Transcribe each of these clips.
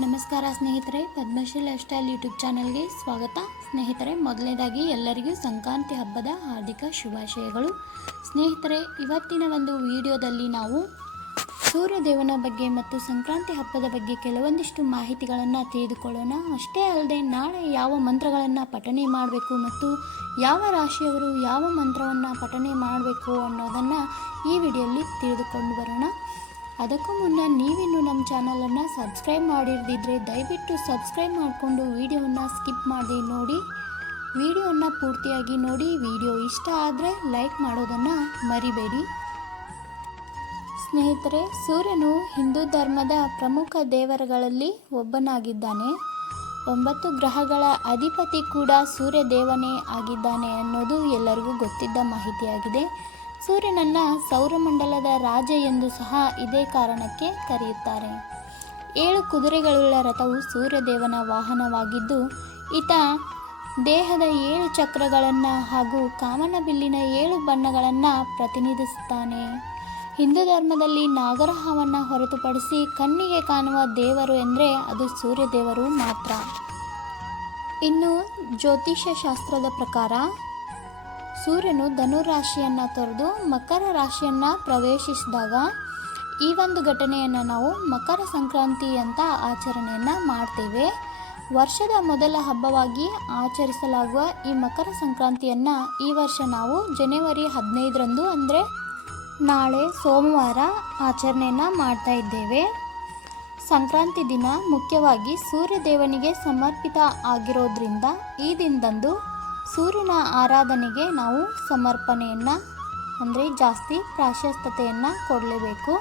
ನಮಸ್ಕಾರ ಸ್ನೇಹಿತರೆ, Padmashri life style YouTube ಚಾನಲ್ಗೆ ಸ್ವಾಗತ. ಸ್ನೇಹಿತರೆ, ಮೊದಲನೇದಾಗಿ ಎಲ್ಲರಿಗೂ ಸಂಕ್ರಾಂತಿ ಹಬ್ಬದ ಹಾರ್ದಿಕ ಶುಭಾಶಯಗಳು. ಸ್ನೇಹಿತರೆ, ಇವತ್ತಿನ ಒಂದು ವಿಡಿಯೋದಲ್ಲಿ ನಾವು ಸೂರ್ಯದೇವನ ಬಗ್ಗೆ ಮತ್ತು ಸಂಕ್ರಾಂತಿ ಹಬ್ಬದ ಬಗ್ಗೆ ಕೆಲವೊಂದಿಷ್ಟು ಮಾಹಿತಿಗಳನ್ನು ತಿಳಿದುಕೊಳ್ಳೋಣ. ಅಷ್ಟೇ ಅಲ್ಲದೆ, ನಾಳೆ ಯಾವ ಮಂತ್ರಗಳನ್ನು ಪಠನೆ ಮಾಡಬೇಕು ಮತ್ತು ಯಾವ ರಾಶಿಯವರು ಯಾವ ಮಂತ್ರವನ್ನು ಪಠನೆ ಮಾಡಬೇಕು ಅನ್ನೋದನ್ನು ಈ ವಿಡಿಯೋಲಿ ತಿಳಿದುಕೊಂಡು ಬರೋಣ. ಅದಕ್ಕೂ ಮುನ್ನ ನೀವಿನ್ನು ನಮ್ಮ ಚಾನಲನ್ನು ಸಬ್ಸ್ಕ್ರೈಬ್ ಮಾಡಿರದಿದ್ದರೆ ದಯವಿಟ್ಟು ಸಬ್ಸ್ಕ್ರೈಬ್ ಮಾಡಿಕೊಂಡು ವಿಡಿಯೋನ ಸ್ಕಿಪ್ ಮಾಡಿ ನೋಡಿ. ವಿಡಿಯೋನ ಪೂರ್ತಿಯಾಗಿ ನೋಡಿ. ವಿಡಿಯೋ ಇಷ್ಟ ಆದರೆ ಲೈಕ್ ಮಾಡೋದನ್ನು ಮರಿಬೇಡಿ. ಸ್ನೇಹಿತರೆ, ಸೂರ್ಯನು ಹಿಂದೂ ಧರ್ಮದ ಪ್ರಮುಖ ದೇವರುಗಳಲ್ಲಿ ಒಬ್ಬನಾಗಿದ್ದಾನೆ. ಒಂಬತ್ತು ಗ್ರಹಗಳ ಅಧಿಪತಿ ಕೂಡ ಸೂರ್ಯ ದೇವನೇ ಆಗಿದ್ದಾನೆ ಅನ್ನೋದು ಎಲ್ಲರಿಗೂ ಗೊತ್ತಿದ್ದ ಮಾಹಿತಿಯಾಗಿದೆ. ಸೂರ್ಯನನ್ನ ಸೌರಮಂಡಲದ ರಾಜ ಎಂದು ಸಹ ಇದೇ ಕಾರಣಕ್ಕೆ ಕರೆಯುತ್ತಾರೆ. ಏಳು ಕುದುರೆಗಳುಳ್ಳ ರಥವು ಸೂರ್ಯದೇವನ ವಾಹನವಾಗಿದ್ದು ಈತ ದೇಹದ ಏಳು ಚಕ್ರಗಳನ್ನು ಹಾಗೂ ಕಾಮನಬಿಲ್ಲಿನ ಏಳು ಬಣ್ಣಗಳನ್ನು ಪ್ರತಿನಿಧಿಸುತ್ತಾನೆ. ಹಿಂದೂ ಧರ್ಮದಲ್ಲಿ ನಾಗರಹವನ್ನು ಹೊರತುಪಡಿಸಿ ಕಣ್ಣಿಗೆ ಕಾಣುವ ದೇವರು ಎಂದರೆ ಅದು ಸೂರ್ಯದೇವರು ಮಾತ್ರ. ಇನ್ನು ಜ್ಯೋತಿಷ್ಯ ಶಾಸ್ತ್ರದ ಪ್ರಕಾರ ಸೂರ್ಯನು ಧನು ರಾಶಿಯನ್ನು ತೊರೆದು ಮಕರ ರಾಶಿಯನ್ನು ಪ್ರವೇಶಿಸಿದಾಗ ಈ ಒಂದು ಘಟನೆಯನ್ನು ನಾವು ಮಕರ ಸಂಕ್ರಾಂತಿ ಅಂತ ಆಚರಣೆಯನ್ನು ಮಾಡ್ತೇವೆ. ವರ್ಷದ ಮೊದಲ ಹಬ್ಬವಾಗಿ ಆಚರಿಸಲಾಗುವ ಈ ಮಕರ ಸಂಕ್ರಾಂತಿಯನ್ನು ಈ ವರ್ಷ ನಾವು ಜನವರಿ ಹದಿನೈದರಂದು ಅಂದರೆ ನಾಳೆ ಸೋಮವಾರ ಆಚರಣೆಯನ್ನು ಮಾಡ್ತಾ ಇದ್ದೇವೆ. ಸಂಕ್ರಾಂತಿ ದಿನ ಮುಖ್ಯವಾಗಿ ಸೂರ್ಯದೇವನಿಗೆ ಸಮರ್ಪಿತ ಆಗಿರೋದ್ರಿಂದ ಈ ದಿನದಂದು ಸೂರ್ಯನ ಆರಾಧನೆಗೆ ನಾವು ಸಮರ್ಪಣೆಯನ್ನು, ಅಂದರೆ ಜಾಸ್ತಿ ಪ್ರಾಶಸ್ತ್ಯತೆಯನ್ನು ಕೊಡಲೇಬೇಕು.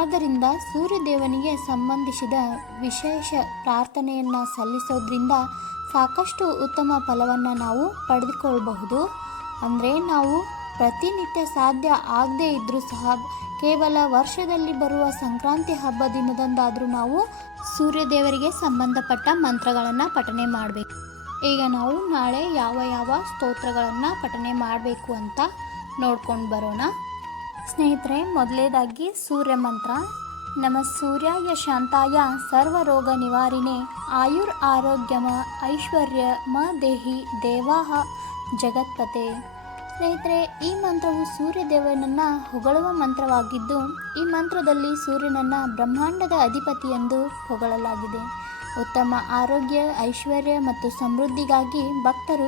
ಆದ್ದರಿಂದ ಸೂರ್ಯದೇವನಿಗೆ ಸಂಬಂಧಿಸಿದ ವಿಶೇಷ ಪ್ರಾರ್ಥನೆಯನ್ನು ಸಲ್ಲಿಸೋದ್ರಿಂದ ಸಾಕಷ್ಟು ಉತ್ತಮ ಫಲವನ್ನು ನಾವು ಪಡೆದುಕೊಳ್ಳಬಹುದು ಅಂದರೆ ನಾವು ಪ್ರತಿನಿತ್ಯ ಸಾಧ್ಯ ಆಗದೇ ಇದ್ದರೂ ಸಹ, ಕೇವಲ ವರ್ಷದಲ್ಲಿ ಬರುವ ಸಂಕ್ರಾಂತಿ ಹಬ್ಬ ದಿನದಂದಾದರೂ ನಾವು ಸೂರ್ಯದೇವರಿಗೆ ಸಂಬಂಧಪಟ್ಟ ಮಂತ್ರಗಳನ್ನು ಪಠನೆ ಮಾಡಬೇಕು. ಈಗ ನಾವು ನಾಳೆ ಯಾವ ಯಾವ ಸ್ತೋತ್ರಗಳನ್ನು ಪಠನೆ ಮಾಡಬೇಕು ಅಂತ ನೋಡ್ಕೊಂಡು ಬರೋಣ. ಸ್ನೇಹಿತರೆ, ಮೊದಲೇದಾಗಿ ಸೂರ್ಯ ಮಂತ್ರ ನಮ ಸೂರ್ಯಾಯ ಶಾಂತಾಯ ಸರ್ವರೋಗ ನಿವಾರಣೆ ಆಯುರ್ ಆರೋಗ್ಯಮ ಐಶ್ವರ್ಯ ಮ ದೇಹಿ ದೇವಾಹ ಜಗತ್ಪತೆ. ಸ್ನೇಹಿತರೆ, ಈ ಮಂತ್ರವು ಸೂರ್ಯದೇವನನ್ನು ಹೊಗಳುವ ಮಂತ್ರವಾಗಿದ್ದು, ಈ ಮಂತ್ರದಲ್ಲಿ ಸೂರ್ಯನನ್ನು ಬ್ರಹ್ಮಾಂಡದ ಅಧಿಪತಿ ಎಂದು ಹೊಗಳಲಾಗಿದೆ. ಉತ್ತಮ ಆರೋಗ್ಯ, ಐಶ್ವರ್ಯ ಮತ್ತು ಸಮೃದ್ಧಿಗಾಗಿ ಭಕ್ತರು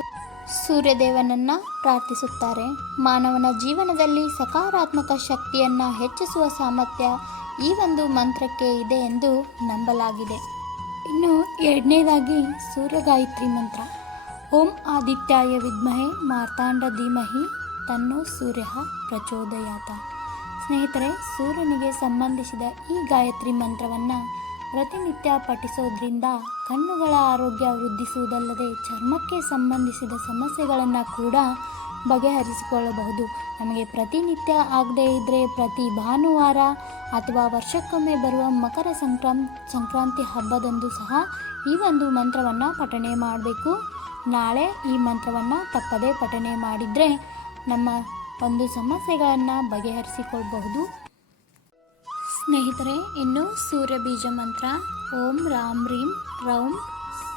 ಸೂರ್ಯದೇವನನ್ನ ಪ್ರಾರ್ಥಿಸುತ್ತಾರೆ. ಮಾನವನ ಜೀವನದಲ್ಲಿ ಸಕಾರಾತ್ಮಕ ಶಕ್ತಿಯನ್ನ ಹೆಚ್ಚಿಸುವ ಸಾಮರ್ಥ್ಯ ಈ ಒಂದು ಮಂತ್ರಕ್ಕೆ ಇದೆ ಎಂದು ನಂಬಲಾಗಿದೆ. ಇನ್ನು ಎರಡನೇದಾಗಿ ಸೂರ್ಯಗಾಯತ್ರಿ ಮಂತ್ರ. ಓಂ ಆದಿತ್ಯಾಯ ವಿದ್ಮಹೆ ಮಾರ್ತಾಂಡ ಧೀಮಹಿ ತನ್ನೋ ಸೂರ್ಯ ಪ್ರಚೋದಯಾತ. ಸ್ನೇಹಿತರೆ, ಸೂರ್ಯನಿಗೆ ಸಂಬಂಧಿಸಿದ ಈ ಗಾಯತ್ರಿ ಮಂತ್ರವನ್ನು ಪ್ರತಿನಿತ್ಯ ಪಠಿಸೋದ್ರಿಂದ ಕಣ್ಣುಗಳ ಆರೋಗ್ಯ ವೃದ್ಧಿಸುವುದಲ್ಲದೆ ಚರ್ಮಕ್ಕೆ ಸಂಬಂಧಿಸಿದ ಸಮಸ್ಯೆಗಳನ್ನು ಕೂಡ ಬಗೆಹರಿಸಿಕೊಳ್ಳಬಹುದು. ನಮಗೆ ಪ್ರತಿನಿತ್ಯ ಆಗದೇ ಇದ್ದರೆ ಪ್ರತಿ ಭಾನುವಾರ ಅಥವಾ ವರ್ಷಕ್ಕೊಮ್ಮೆ ಬರುವ ಮಕರ ಸಂಕ್ರಾಂ, ಸಂಕ್ರಾಂತಿ ಹಬ್ಬದಂದು ಸಹ ಈ ಒಂದು ಮಂತ್ರವನ್ನು ಪಠಣೆ ಮಾಡಬೇಕು. ನಾಳೆ ಈ ಮಂತ್ರವನ್ನು ತಪ್ಪದೇ ಪಠಣೆ ಮಾಡಿದರೆ ನಮ್ಮ ಒಂದು ಸಮಸ್ಯೆಗಳನ್ನು ಬಗೆಹರಿಸಿಕೊಳ್ಳಬಹುದು ಸ್ನೇಹಿತರೆ, ಇನ್ನು ಸೂರ್ಯ ಬೀಜ ಮಂತ್ರ. ಓಂ ರಾಮ್ ರೀಂ ರೌಂ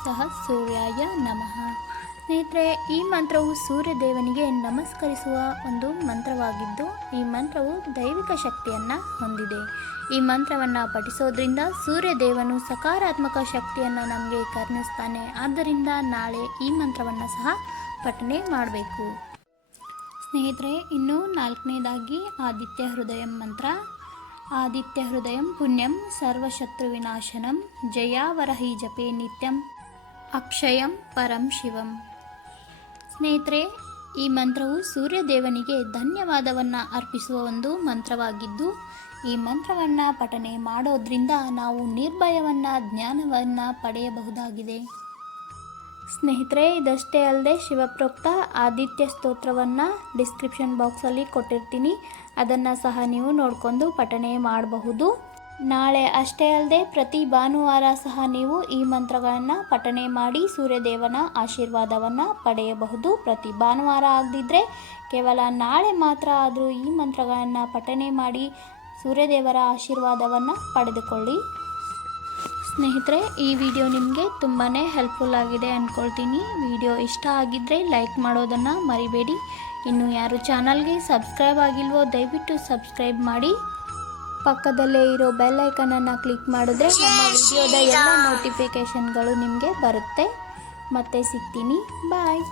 ಸಹ ಸೂರ್ಯಾಯ ನಮಃ. ಸ್ನೇಹಿತರೆ, ಈ ಮಂತ್ರವು ಸೂರ್ಯದೇವನಿಗೆ ನಮಸ್ಕರಿಸುವ ಒಂದು ಮಂತ್ರವಾಗಿದ್ದು, ಈ ಮಂತ್ರವು ದೈವಿಕ ಶಕ್ತಿಯನ್ನು ಹೊಂದಿದೆ. ಈ ಮಂತ್ರವನ್ನು ಪಠಿಸೋದ್ರಿಂದ ಸೂರ್ಯದೇವನು ಸಕಾರಾತ್ಮಕ ಶಕ್ತಿಯನ್ನು ನಮಗೆ ಕರ್ಣಿಸ್ತಾನೆ. ಆದ್ದರಿಂದ ನಾಳೆ ಈ ಮಂತ್ರವನ್ನು ಸಹ ಪಠನೆ ಮಾಡಬೇಕು. ಸ್ನೇಹಿತರೆ, ಇನ್ನು ನಾಲ್ಕನೇದಾಗಿ ಆದಿತ್ಯ ಹೃದಯ ಮಂತ್ರ. ಆದಿತ್ಯ ಹೃದಯಂ ಪುಣ್ಯಂ ವಿನಾಶನಂ ಜಯಾವರಹಿ ಜಪೇ ನಿತ್ಯಂ ಅಕ್ಷಯಂ ಪರಂ ಶಿವಂ ಸ್ನೇಹಿತರೆ ಈ ಮಂತ್ರವು ಸೂರ್ಯದೇವನಿಗೆ ಧನ್ಯವಾದವನ್ನು ಅರ್ಪಿಸುವ ಒಂದು ಮಂತ್ರವಾಗಿದ್ದು, ಈ ಮಂತ್ರವನ್ನು ಪಠನೆ ಮಾಡೋದ್ರಿಂದ ನಾವು ನಿರ್ಭಯವನ್ನು, ಜ್ಞಾನವನ್ನು ಪಡೆಯಬಹುದಾಗಿದೆ. ಸ್ನೇಹಿತರೆ, ಇದಷ್ಟೇ ಅಲ್ಲದೆ ಶಿವಪ್ರೋಕ್ತ ಆದಿತ್ಯ ಸ್ತೋತ್ರವನ್ನು ಡಿಸ್ಕ್ರಿಪ್ಷನ್ ಬಾಕ್ಸಲ್ಲಿ ಕೊಟ್ಟಿರ್ತೀನಿ. ಅದನ್ನು ಸಹ ನೀವು ನೋಡಿಕೊಂಡು ಪಠಣೆ ಮಾಡಬಹುದು. ನಾಳೆ ಅಷ್ಟೇ ಅಲ್ಲದೆ ಪ್ರತಿ ಭಾನುವಾರ ಸಹ ನೀವು ಈ ಮಂತ್ರಗಳನ್ನು ಪಠಣೆ ಮಾಡಿ ಸೂರ್ಯದೇವನ ಆಶೀರ್ವಾದವನ್ನು ಪಡೆಯಬಹುದು. ಪ್ರತಿ ಭಾನುವಾರ ಆಗದಿದ್ದರೆ ಕೇವಲ ನಾಳೆ ಮಾತ್ರ ಆದರೂ ಈ ಮಂತ್ರಗಳನ್ನು ಪಠಣೆ ಮಾಡಿ ಸೂರ್ಯದೇವರ ಆಶೀರ್ವಾದವನ್ನು ಪಡೆದುಕೊಳ್ಳಿ. ಸ್ನೇಹಿತರೆ, ಈ ವಿಡಿಯೋ ನಿಮಗೆ ತುಂಬಾ ಹೆಲ್ಪ್ಫುಲ್ ಆಗಿದೆ ಅಂದ್ಕೊಳ್ತೀನಿ ವಿಡಿಯೋ ಇಷ್ಟ ಆಗಿದ್ದರೆ ಲೈಕ್ ಮಾಡೋದನ್ನು ಮರಿಬೇಡಿ. ಇನ್ನು ಯಾರು ಚಾನಲ್ಗೆ ಸಬ್ಸ್ಕ್ರೈಬ್ ಆಗಿಲ್ವೋ, ದಯವಿಟ್ಟು ಸಬ್ಸ್ಕ್ರೈಬ್ ಮಾಡಿ. ಪಕ್ಕದಲ್ಲೇ ಇರೋ ಬೆಲ್ ಐಕನನ್ನು ಕ್ಲಿಕ್ ಮಾಡಿದ್ರೆ ನಮ್ಮ ವಿಡಿಯೋದ ಎಲ್ಲ ನೋಟಿಫಿಕೇಷನ್ಗಳು ನಿಮಗೆ ಬರುತ್ತೆ. ಮತ್ತೆ ಸಿಗ್ತೀನಿ. ಬಾಯ್